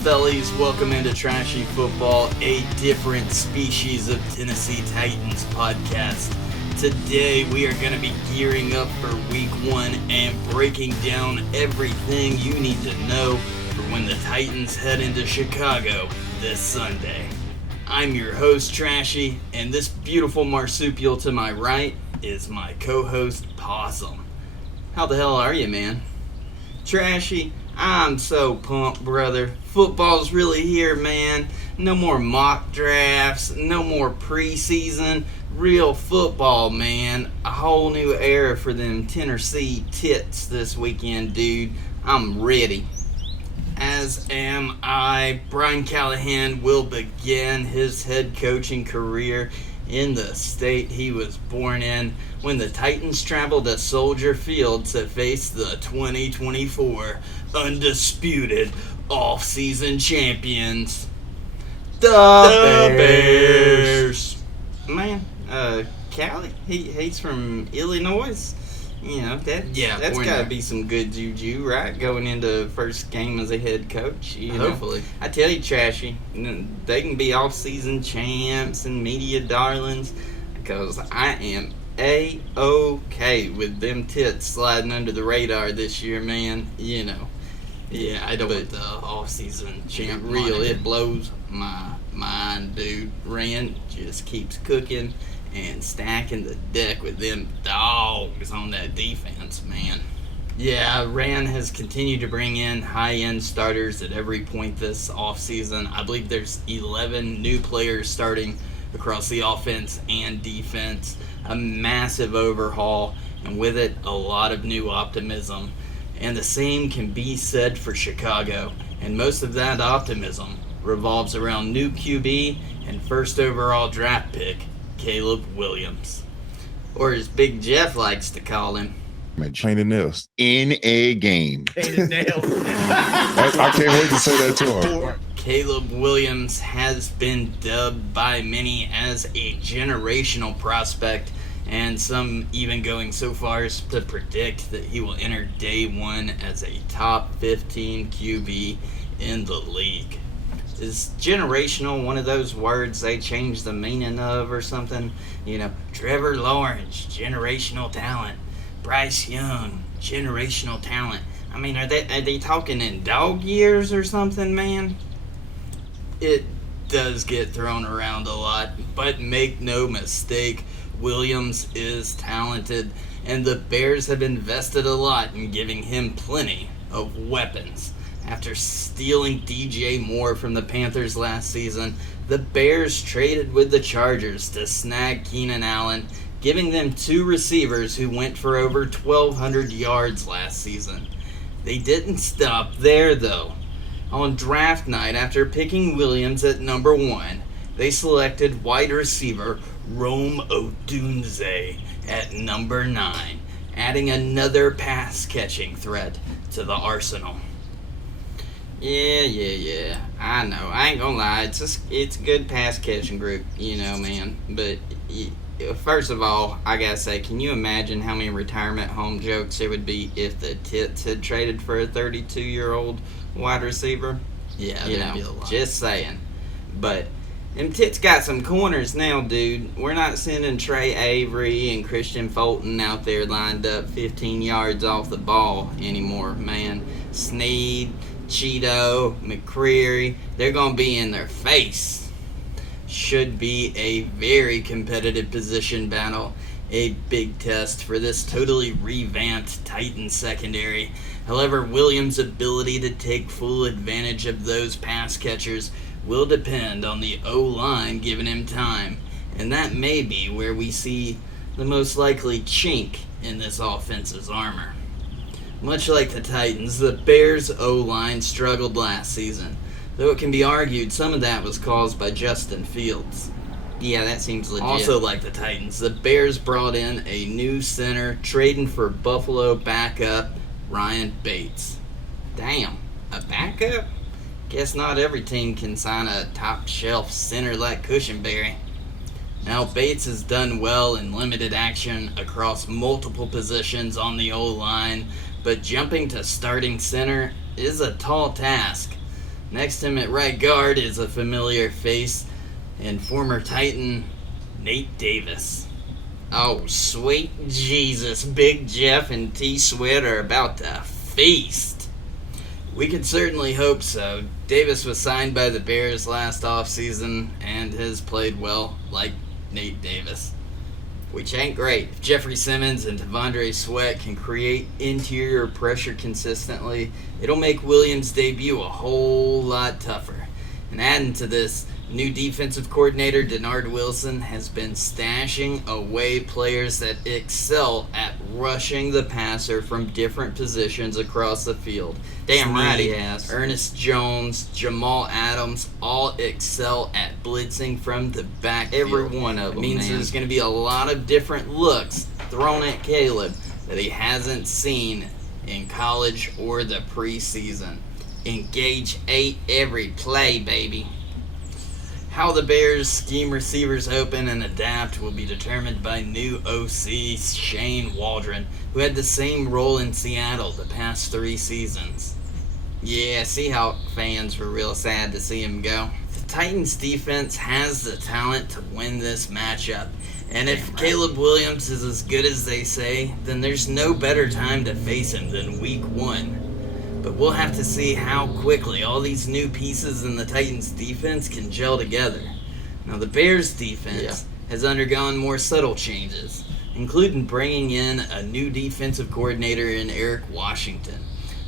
fellies? Welcome into Trashy Football, a different species of Tennessee Titans podcast. Today we are going to be gearing up for week 1 and breaking down everything you need to know for when the Titans head into Chicago this Sunday. I'm your host, Trashy, and this beautiful marsupial to my right is my co-host, Possum. How the hell are you, man? Trashy, I'm so pumped, brother. Football's really here, man. No more mock drafts, no more preseason. Real football, man. A whole new era for them Tennessee Tits this weekend, dude. I'm ready. As am I. Brian Callahan will begin his head coaching career in the state he was born in when the Titans traveled to Soldier Field to face the 2024 undisputed off-season champions, the Bears. Man, Callie, he's from Illinois. You know, that's got to be some good juju, right? Going into first game as a head coach. Hopefully. I tell you, Trashy, they can be off-season champs and media darlings because I am A-OK with them tits sliding under the radar this year, man. You know. Yeah, I don't want the off-season champ real. It blows my mind, dude. Rand just keeps cooking and stacking the deck with them dogs on that defense, man. Yeah, Rand has continued to bring in high-end starters at every point this offseason. I believe there's 11 new players starting across the offense and defense. A massive overhaul, and with it, a lot of new optimism. And the same can be said for Chicago, and most of that optimism revolves around new QB and first overall draft pick, Caleb Williams. Or as Big Jeff likes to call him, Chain and nails. In a game. I can't wait to say that to him. Caleb Williams has been dubbed by many as a generational prospect, and some even going so far as to predict that he will enter day 1 as a top 15 QB in the league. Is generational one of those words they change the meaning of or something? You know, Trevor Lawrence, generational talent. Bryce Young, generational talent. I mean, are they talking in dog years or something, man? It does get thrown around a lot, but make no mistake, Williams is talented, and the Bears have invested a lot in giving him plenty of weapons. After stealing DJ Moore from the Panthers last season, the Bears traded with the Chargers to snag Keenan Allen, giving them 2 receivers who went for over 1,200 yards last season. They didn't stop there, though. On draft night, after picking Williams at number 1, they selected wide receiver Rome Odunze at number 9, adding another pass-catching threat to the arsenal. Yeah. I know. I ain't gonna lie. It's a good pass-catching group, you know, man. But first of all, I gotta say, can you imagine how many retirement home jokes there would be if the Tits had traded for a 32-year-old wide receiver? Yeah, there'd be a lot. Just saying. But them Tits got some corners now, dude. We're not sending Trey Avery and Christian Fulton out there lined up 15 yards off the ball anymore, man. Snead, Cheeto, McCreary, they're going to be in their face. Should be a very competitive position battle. A big test for this totally revamped Titans secondary. However, Williams' ability to take full advantage of those pass catchers will depend on the O-line giving him time. And that may be where we see the most likely chink in this offense's armor. Much like the Titans, the Bears' O-line struggled last season, though it can be argued some of that was caused by Justin Fields. Yeah, that seems legit. Also like the Titans, the Bears brought in a new center, trading for Buffalo backup Ryan Bates. Damn, a backup? Guess not every team can sign a top-shelf center like Cushenberry. Now, Bates has done well in limited action across multiple positions on the O-line, but jumping to starting center is a tall task. Next to him at right guard is a familiar face and former Titan, Nate Davis. Oh, sweet Jesus, Big Jeff and T. Sweat are about to feast. We could certainly hope so. Davis was signed by the Bears last offseason and has played well, like Nate Davis. Which ain't great. If Jeffrey Simmons and Devondre Sweat can create interior pressure consistently, it'll make Williams' debut a whole lot tougher. And adding to this, new defensive coordinator Denard Wilson has been stashing away players that excel at rushing the passer from different positions across the field. Damn right he has. Ernest Jones, Jamal Adams, all excel at blitzing from the backfield. Every one of them, It means man. there's going to be a lot of different looks thrown at Caleb that he hasn't seen in college or the preseason. Engage 8 every play, baby. How the Bears scheme receivers open and adapt will be determined by new OC Shane Waldron, who had the same role in Seattle the past 3 seasons. Yeah, see how fans were real sad to see him go. The Titans defense has the talent to win this matchup, and if Damn right. Caleb Williams is as good as they say, then there's no better time to face him than week 1. But we'll have to see how quickly all these new pieces in the Titans defense can gel together. Now the Bears defense has undergone more subtle changes, including bringing in a new defensive coordinator in Eric Washington.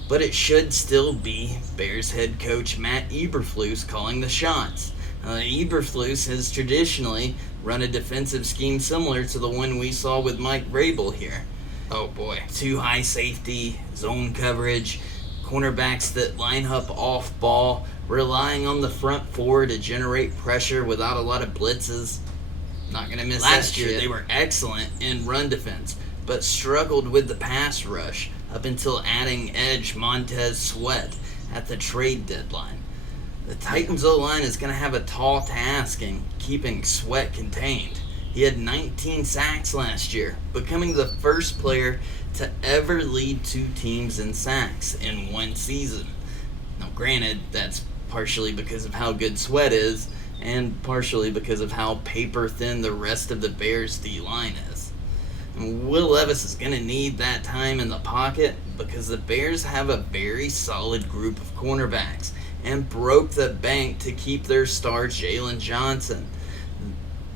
But it should still be Bears head coach Matt Eberflus calling the shots. Eberflus has traditionally run a defensive scheme similar to the one we saw with Mike Vrabel here. Oh boy. 2 high safety, zone coverage, cornerbacks that line up off ball, relying on the front 4 to generate pressure without a lot of blitzes. Not going to miss Last that year. shit. They were excellent in run defense, but struggled with the pass rush up until adding edge Montez Sweat at the trade deadline. The Titans O-line is going to have a tall task in keeping Sweat contained. He had 19 sacks last year, becoming the first player to ever lead 2 teams in sacks in 1 season. Now, granted, that's partially because of how good Sweat is, and partially because of how paper-thin the rest of the Bears' D-line is. And Will Levis is going to need that time in the pocket because the Bears have a very solid group of cornerbacks and broke the bank to keep their star Jalen Johnson.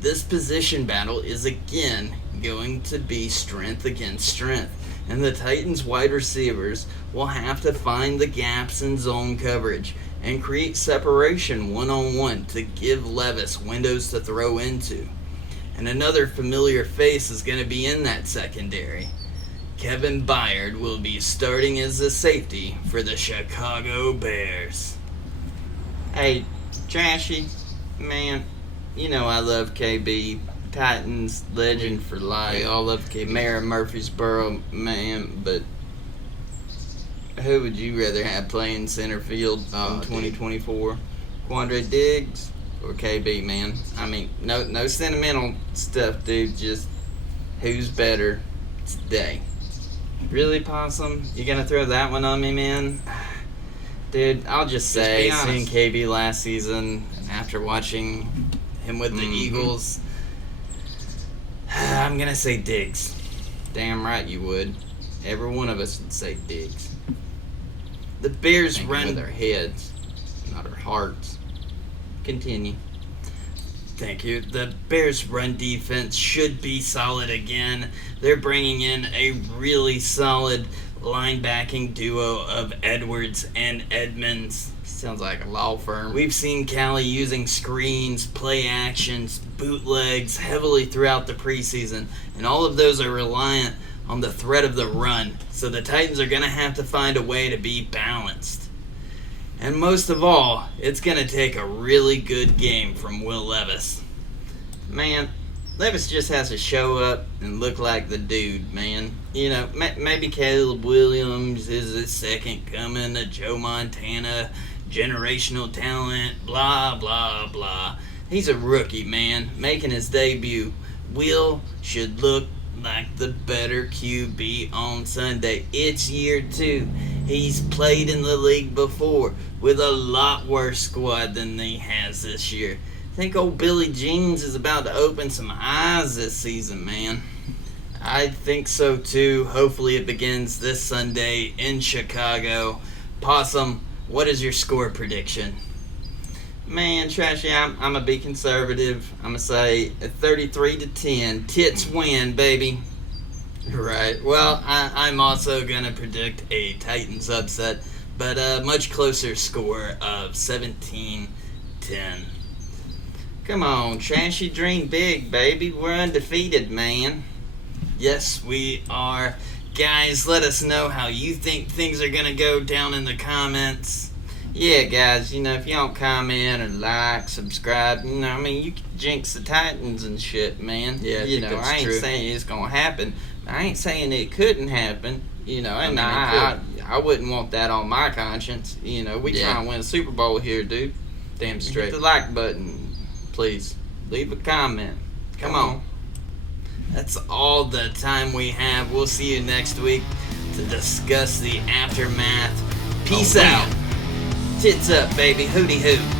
This position battle is again going to be strength against strength, and the Titans wide receivers will have to find the gaps in zone coverage and create separation one-on-one to give Levis windows to throw into. And another familiar face is going to be in that secondary. Kevin Byard will be starting as the safety for the Chicago Bears. Hey, Trashy, man, you know I love KB. Titans legend for life. We all love KB. Mayor of Murfreesboro, man, but who would you rather have playing center field in 2024? Quandre Diggs or KB, man? I mean, no sentimental stuff, dude. Just who's better today? Really, Possum? You gonna throw that one on me, man? Dude, I'll just say, be honest. seeing KB last season, after watching him with the Eagles, I'm going to say Diggs. damn right you would. Every one of us would say Diggs. The Bears Thinking run... with our heads, not our hearts. Continue. Thank you. The Bears' run defense should be solid again. They're bringing in a really solid linebacking duo of Edwards and Edmonds. Sounds like a law firm. We've seen Callie using screens, play actions, bootlegs heavily throughout the preseason, and all of those are reliant on the threat of the run, so the Titans are going to have to find a way to be balanced. And most of all, it's going to take a really good game from Will Levis. Man, Levis just has to show up and look like the dude, man. You know, Maybe Caleb Williams is the second coming of Joe Montana, generational talent, blah, blah, blah. He's a rookie, man, making his debut. Will should look like the better QB on Sunday. It's year 2. He's played in the league before with a lot worse squad than he has this year. I think old Billy Jeans is about to open some eyes this season, man. I think so too. Hopefully it begins this Sunday in Chicago. Possum, what is your score prediction? Man, Trashy, I'm going to be conservative. I'm going to say 33-10. Tits win, baby. Right. Well, I'm also going to predict a Titans upset, but a much closer score of 17-10. Come on, Trashy, dream big, baby. We're undefeated, man. Yes, we are. Guys, let us know how you think things are going to go down in the comments. Yeah, guys, if you don't comment or like, subscribe, you can jinx the Titans and shit, man. Yeah, I ain't true. saying it's gonna happen. I ain't saying it couldn't happen, and I I wouldn't want that on my conscience. We trying to win a Super Bowl here, dude. Damn straight. Hit the like button, please. Leave a comment. Come on. That's all the time we have. We'll see you next week to discuss the aftermath. Peace out. Tits up, baby. Hootie hoo.